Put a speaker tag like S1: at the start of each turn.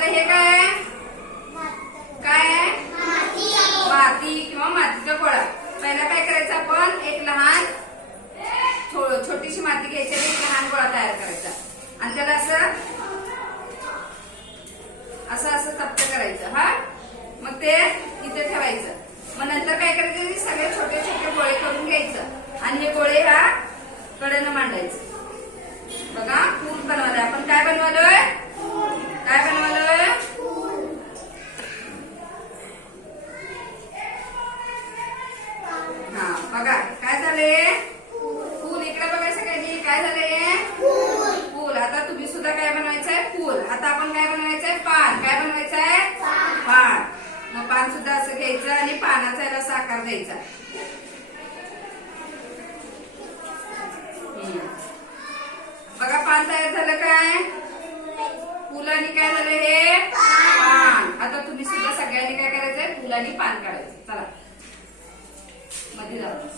S1: आता हे काय आहे? काय आहे? माती. किंवा मातीचा गोळा पहिला काय करायचं आपण? एक लहान छोटीशी माती घ्यायची आणि एक लहान गोळा तयार करायचा. आणि त्याला असं असं असं तप्त करायचं. हा? सुद्धा असं घ्यायचं आणि पानाचा याला साकार द्यायचा. बघा पान तयार झालं काय? फुलांनी काय झालं हे? पान. आता तुम्ही सुद्धा सगळ्यांनी काय करायचंय? फुलांनी पान काढायचं. चला. मध्ये जाऊ.